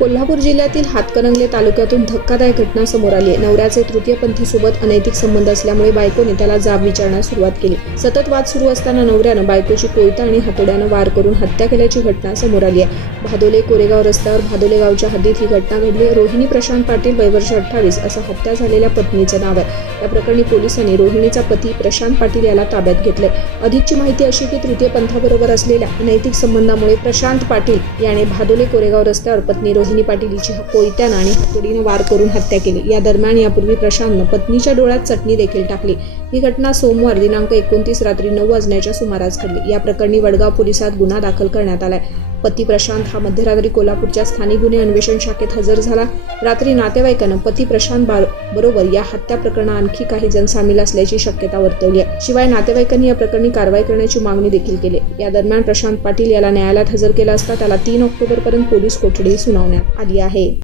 कोल्हापूर जिल्ह्यातील हातकणंगले तालुक्यातून धक्कादायक घटना समोर आली आहे। नवऱ्याचे तृतीयपंथीसोबत अनैतिक संबंध असल्यामुळे बायकोने त्याला जाब विचारण्यास सुरुवात केली। सतत वाद सुरू असताना नवऱ्यानं बायकोची कोयता आणि हातोड्यानं वार करून हत्या केल्याची घटना समोर आली आहे। भादोले कोरेगाव रस्त्यावर भादोले गावच्या हद्दीत ही घटना घडली। रोहिणी प्रशांत पाटील वय वर्ष 28 असं हत्या झालेल्या पत्नीचं नाव आहे। या प्रकरणी पोलिसांनी रोहिणीचा पती प्रशांत पाटील याला ताब्यात घेतले। अधिकची माहिती अशी की तृतीय पंथाबरोबर असलेल्या अनैतिक संबंधामुळे प्रशांत पाटील याने भादोले कोरेगाव रस्त्यावर पत्नी रोहिणी पाटील हिची कोयत्यानं आणि हातोडीनं वार करून हत्या केली। या दरम्यान यापूर्वी प्रशांतनं पत्नीच्या डोळ्यात चटणी देखील टाकली। ही घटना सोमवार दिनांक 29 रात्री 9 वाजण्याच्या सुमारास घडली। या प्रकरणी वडगाव पोलिसात गुन्हा दाखल करण्यात आलाय। पती प्रशांत हा मध्यरात्री कोल्हापूरच्या स्थानिक गुन्हे अन्वेषण शाखेत हजर झाला। रात्री नातेवाईकांना पती प्रशांत बरोबर या हत्या प्रकरणात आणखी काही जण सामील असल्याची शक्यता वर्तवली आहे। शिवाय नातेवाईकांनी या प्रकरणी कारवाई करण्याची मागणी देखील केली। या दरम्यान प्रशांत पाटील याला न्यायालयात हजर केला असता त्याला 3 ऑक्टोबरपर्यंत पोलीस कोठडी सुनावण्यात आली आहे।